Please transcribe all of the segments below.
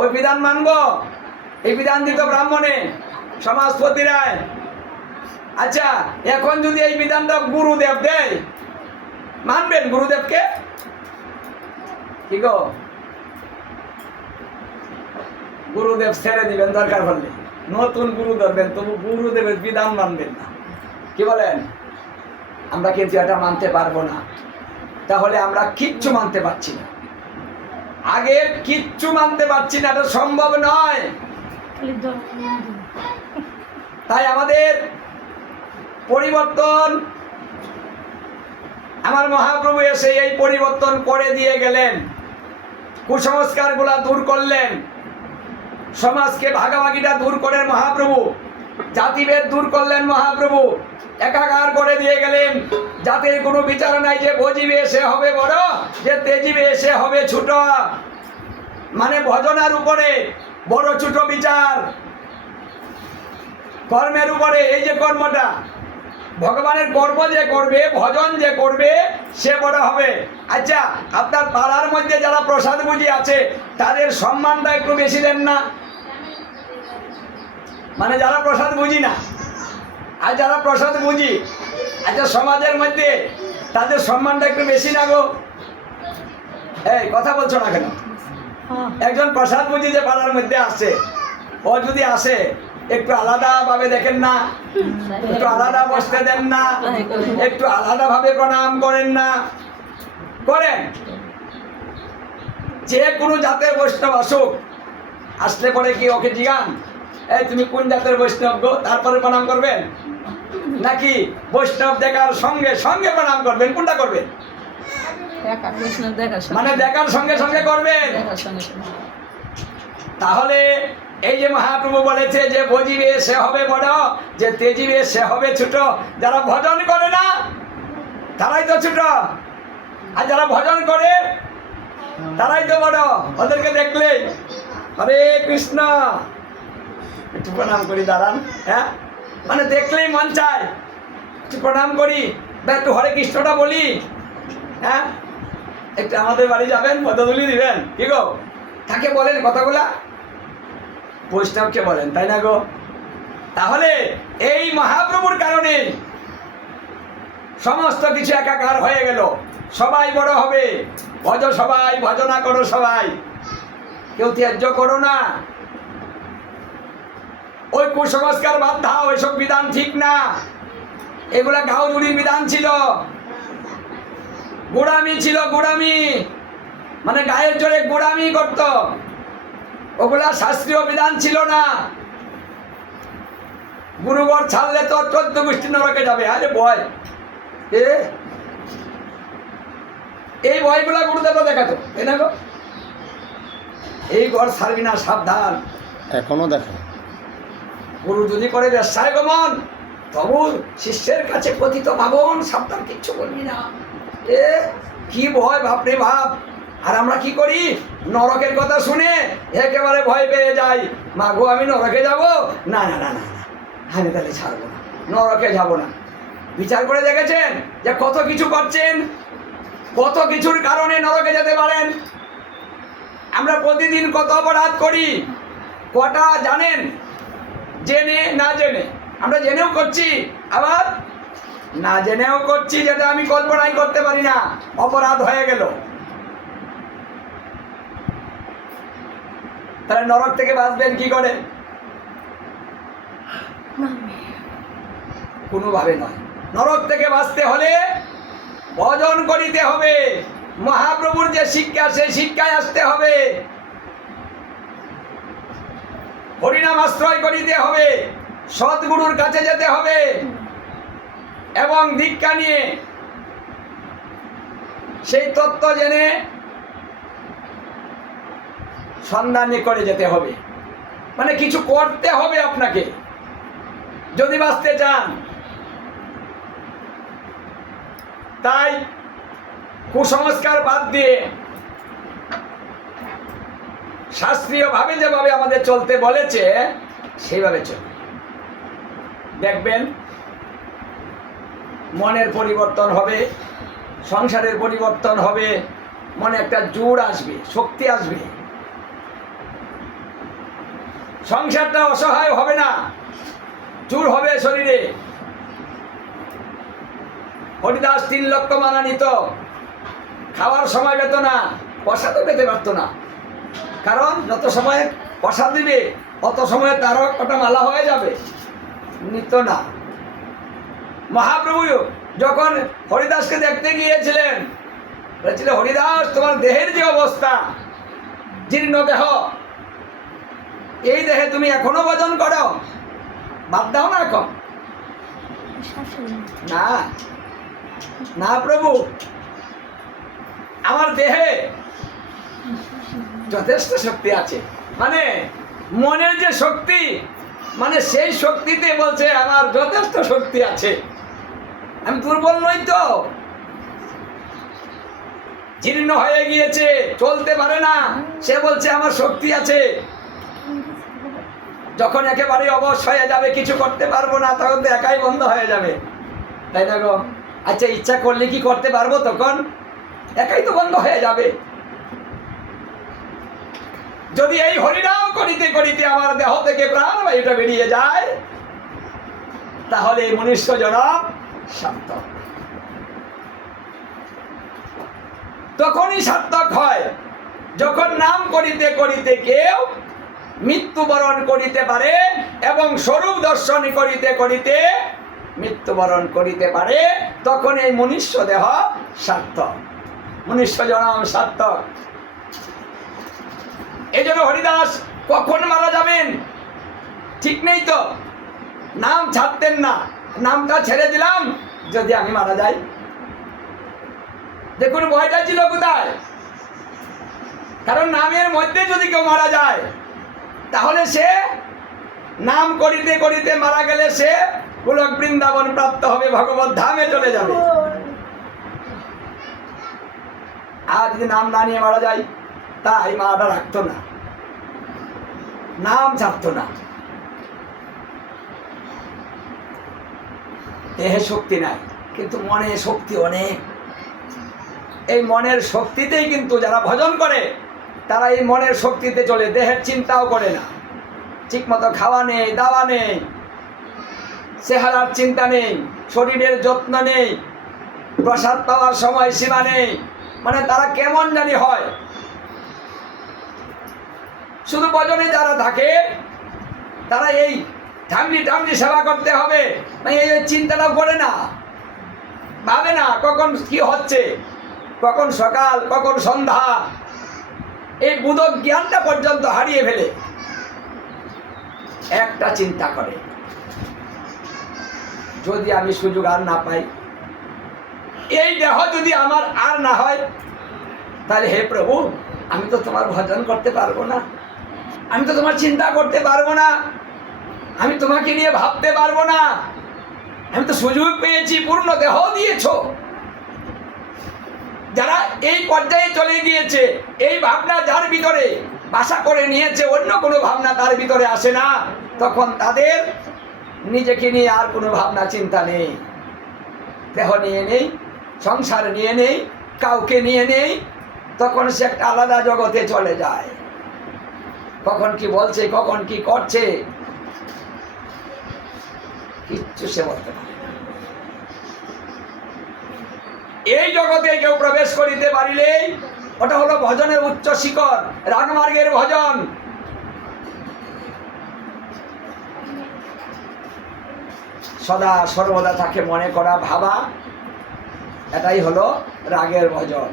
ওই বিধান মানব? এই বিধান দিত ব্রাহ্মণে, সমাজপতি রায়। আচ্ছা, এখন যদি এই বিধানটা গুরুদেব দেয়, মানবেন গুরুদেবকে? কি গো, গুরুদেব ছেড়ে দিবেন দরকার পড়লে, নতুন গুরু ধরবেন, তবু গুরুদেবের বিধান মানবেন না। কি বলেন? আমরা কিন্তু এটা মানতে পারবো না। তাহলে আমরা কিচ্ছু মানতে পারছি না, আগের কিচ্ছু মানতে পারছি না, এটা সম্ভব নয়। তাই আমাদের পরিবর্তন, আমার মহাপ্রভু এসে এই পরিবর্তন করে দিয়ে গেলেন, কুসংস্কারগুলা দূর করলেন, সমাজকে ভাগাভাগিটা দূর করেন মহাপ্রভু, জাতিভেদ দূর করলেন মহাপ্রভু, একাকার করে দিয়ে গেলেন। জাতির কোনো বিচার নাই যে ভজিবে সে হবে বড়, যে তেজিবে সে হবে ছোট। মানে ভজনার উপরে বড় ছোট বিচার, কর্মের উপরে। এই যে কর্মটা, ভগবানের কর্ম যে করবে, ভজন যে করবে, সে বড় হবে। আচ্ছা, আপনার পাড়ার মধ্যে যারা প্রসাদ বুঝি আছে, তাদের সম্মানটা একটু বেশি দেন না? মানে যারা প্রসাদ বুঝি না আর যারা প্রসাদ বুঝি, আচ্ছা, সমাজের মধ্যে তাদের সম্মানটা একটু বেশি না গো? এই কথা বলছো না কেন? একজন প্রসাদ বুঝি যে পাড়ার মধ্যে আসে, ও যদি আসে, একটু আলাদা ভাবে দেখেন না? একটু আলাদা বসতে দেন না? একটু আলাদা ভাবে প্রণাম করেন না? করেন? যে কোনো জাতের বৈষ্ণব আসুক, আসলে পরে কি ওকে জিগান, এই তুমি কোন জাতের বৈষ্ণব গো, তারপরে প্রণাম করবেন? নাকি বৈষ্ণব দেখার সঙ্গে সঙ্গে প্রণাম করবেন? কোনটা করবেন? মানে দেখার সঙ্গে সঙ্গে করবেন। তাহলে এই যে মহাপ্রভু বলেছে যে ভজিবে সে হবে বড়, যে তেজিবে সে হবে ছোট। যারা ভজন করে না তারাই তো ছোট, আর যারা ভজন করে তারাই তো বড়। ওদেরকে দেখলে হরে কৃষ্ণ একটু প্রণাম করি, দাঁড়ান। হ্যাঁ, মানে দেখলেই মন চায় একটু প্রণাম করি, বা একটু হরে কৃষ্ণটা বলি। হ্যাঁ, একটু আমাদের বাড়ি যাবেন, পদধূলি দিবেন। কি গো, কাকে বলেন কথাগুলা? বৈষ্ণবকে বলেন, তাই না গো? তাহলে এই মহাপ্রভুর কারণে সমস্ত কিছু একাকার হয়ে গেল। সবাই বড় হবে, ভজ সবাই, ভজনা করো সবাই, কেউ ত্যায্য করো না। ওই কুসংস্কার বাদ দাও, এসব বিধান ঠিক না। এগুলা গাঁওজুড়ির বিধান ছিল, গোড়ামি ছিল, গোড়ামি মানে গায়ের জোরে গোড়ামি করত। ওগুলা শাস্ত্রীয় বিধান ছিল না। গুরুগড় ছাড়লে তো 14 গোষ্ঠী নরকে যাবে। আরে ভয়, এই ভয়গুলা গুরুদেবরা দেখাতো, তাই না গো? এই ঘর ছাড়বি না, সাবধান। এখনো দেখেন, গুরু যদি করে ব্যবসায় গমন, তবু শিষ্যের কাছে পতিত ভাবন, সাবধান, কিচ্ছু বলবি না। কি ভয়, বাপরে বাপ। আর আমরা কি করি, নরকের কথা শুনে একেবারে ভয় পেয়ে যাই। মাগো আমি নরকে যাব না, না না না না, আমি তাহলে ছাড়বো না, নরকে যাব না। বিচার করে দেখেছেন যে কত কিছু করছেন, কত কিছুর কারণে নরকে যেতে পারেন। আমরা প্রতিদিন কত অপরাধ করি, কটা জানেন? জেনে না জেনে। আমরা জেনেও করছি, আবার না জেনেও করছি, যেটা আমি কল্পনাই করতে পারি না। অপরাধ হয়ে গেল। তাহলে নরক থেকে বাঁচবেন কি করে? কোনোভাবে নয়। নরক থেকে বাঁচতে হলে ভজন করিতে হবে, মহাপ্রভুর যে শিক্ষা, সেই শিক্ষায় আসতে হবে, হরিনাম আশ্রয় করিতে হবে, সদ্গুরুর কাছে যেতে হবে, এবং দীক্ষা নিয়ে সেই তত্ত্ব জেনে সন্ধানী করে যেতে হবে। মানে কিছু করতে হবে আপনাকে যদি বাঁচতে চান। তাই কুসংস্কার বাদ দিয়ে শাস্ত্রীয়ভাবে যেভাবে আমাদের চলতে বলেছে সেইভাবে চলবে, দেখবেন মনের পরিবর্তন হবে, সংসারের পরিবর্তন হবে, মনে একটা জোর আসবে, শক্তি আসবে। সংসারটা অসহায় হবে না, চুর হবে শরীরে। হরিদাস 3 লক্ষ মালা নিত, খাওয়ার সময় পেত না, প্রসাদও পেতে পারত না। কারণ যত সময় প্রসাদ দিবে অত সময় তারও কটা মালা হয়ে যাবে, নিত না। মহাপ্রভু যখন হরিদাসকে দেখতে গিয়েছিলেন, বলেছিল, হরিদাস, তোমার দেহের যে অবস্থা, জীর্ণ দেহ, এই দেহে তুমি এখনো ভজন করো, বাদ দাও না এখন? না না প্রভু, আমার দেহে যথেষ্ট শক্তি আছে। মানে মনের যে শক্তি, মানে সেই শক্তিতে বলছে আমার যথেষ্ট শক্তি আছে, আমি দুর্বল নই তো। জীর্ণ হয়ে গিয়েছে, চলতে পারে না, সে বলছে আমার শক্তি আছে। যখন একেবারে অবশ হয়ে যাবে, কিছু করতে পারবো না, তখন তো একাই বন্ধ হয়ে যাবে, তাই না গো? আচ্ছা, ইচ্ছা করলে কি করতে পারবো? তখন একাই তো বন্ধ হয়ে যাবে। যদি এই হরিনাম করিতে করিতে আমার দেহ থেকে প্রাণবায়ুটা বেরিয়ে যায়, তাহলে মনুষ্য জনম সার্থক। তখনই সার্থক হয় যখন নাম করিতে করিতে কেউ মৃত্যুবরণ করিতে পারে এবং স্বরূপ দর্শন করিতে করিতে মৃত্যুবরণ করিতে পারে, তখন এই মনুষ্য দেহ সার্থক, মনুষ্য জনম সার্থক। এই জন্য হরিদাস কখন মারা যাবেন ঠিক নেই তো, নাম ছাড়তেন না। নামটা ছেড়ে দিলাম যদি আমি মারা যাই। দেখুন ভয়টা ছিল কোথায়? কারণ নামের মধ্যে যদি কেউ মারা যায়, তাহলে সে নাম করিতে করিতে মারা গেলে সে গোলক বৃন্দাবন প্রাপ্ত হবে, ভগবত ধামে চলে যাবে। আর যদি নাম না নিয়ে মারা যায়, তাই মাটা রাখতো না, নাম ছাড়তো না। দেহে শক্তি নাই, কিন্তু মনে শক্তি অনেক। এই মনের শক্তিতেই কিন্তু যারা ভজন করে, তারা এই মনের শক্তিতে চলে, দেহের চিন্তাও করে না। ঠিক মতো খাওয়া নেই, দাওয়া নেই, চেহারার চিন্তা নেই, শরীরের যত্ন নেই, প্রসাদ পাওয়ার সময় সীমা নেই। মানে তারা কেমন জানি হয়। শুধু ভজনে যারা থাকে, তারা এই ঠামনি সেবা করতে হবে, মানে এই চিন্তাটাও করে না, ভাবে না কখন কি হচ্ছে, কখন সকাল কখন সন্ধ্যা, এই বুধক জ্ঞানটা পর্যন্ত হারিয়ে ফেলে। একটা চিন্তা করে, যদি আমি সুযোগ আর না পাই, এই দেহ যদি আমার আর না হয়, তাহলে হে প্রভু, আমি তো তোমার ভজন করতে পারবো না, আমি তো তোমার চিন্তা করতে পারবো না, আমি তোমাকে নিয়ে ভাবতে পারবো না। আমি তো সুযোগ পেয়েছি, পূর্ণ দেহ দিয়েছ। যারা এই পর্যায়ে চলে গিয়েছে, এই ভাবনা যার ভিতরে বাসা করে নিয়েছে, অন্য কোনো ভাবনা তার ভিতরে আসে না, তখন তাদের নিজেকে নিয়ে আর কোনো ভাবনা চিন্তা নেই। দেহ নিয়ে নেই, সংসার নিয়ে নেই, কাউকে নিয়ে নেই, তখন সে একটা আলাদা জগতে চলে যায়। কখন কি বলছে, কখন কি করছে, কিচ্ছু সে বলতে পারে। এই জগতে কেউ প্রবেশ করিতে পারিলেই ওটা হলো ভজনের উচ্চ শিখর, রাগমার্গের ভজন। সদা সর্বদা তাকে মনে করা, ভাবা, এটাই হলো রাগের ভজন।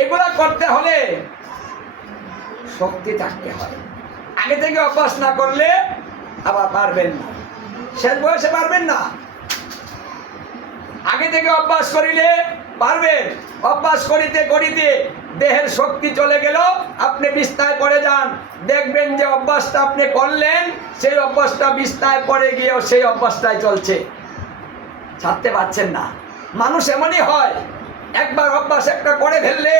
এগুলা করতে হলে শক্তি থাকতে হয়। আগে থেকে অভ্যাস না করলে আবার পারবেন না, শেষ বয়সে পারবেন না। আগে থেকে অভ্যাস করিলে পারবেন। অভ্যাস করিতে করিতে দেহের শক্তি চলে গেল, আপনি বিছনায় পড়ে যান, দেখবেন যে অভ্যাসটা আপনি করলেন, সেই অভ্যাসটা বিছনায় পড়ে গিয়েও সেই অভ্যাসটাই চলছে, ছাড়তে পারছেন না। মানুষ এমনই হয়, একবার অভ্যাস একটা করে ফেললে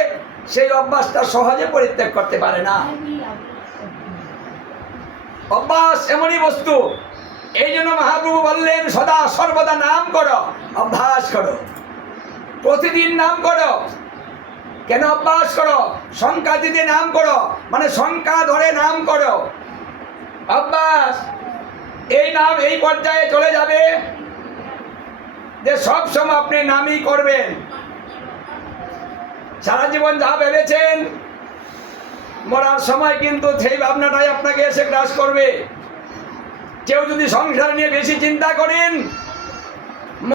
সেই অভ্যাসটা সহজে পরিত্যাগ করতে পারে না। অভ্যাস এমনই বস্তু। এই জন্য মহাপ্রভু বললেন, সদা সর্বদা নাম করো, অভ্যাস করো, প্রতিদিন নাম করো। কেন অভ্যাস করো? সংখ্যা দিতে নাম করো, মানে সংখ্যা ধরে নাম করো। অভ্যাস এই নাম এই পর্যায়ে চলে যাবে যে সব সময় আপনি নামই করবেন। সারা জীবন যা ভেবেছেন, মরার সময় কিন্তু সেই ভাবনাটাই আপনাকে এসে গ্রাস করবে। কেউ যদি সংসার নিয়ে বেশি চিন্তা করেন,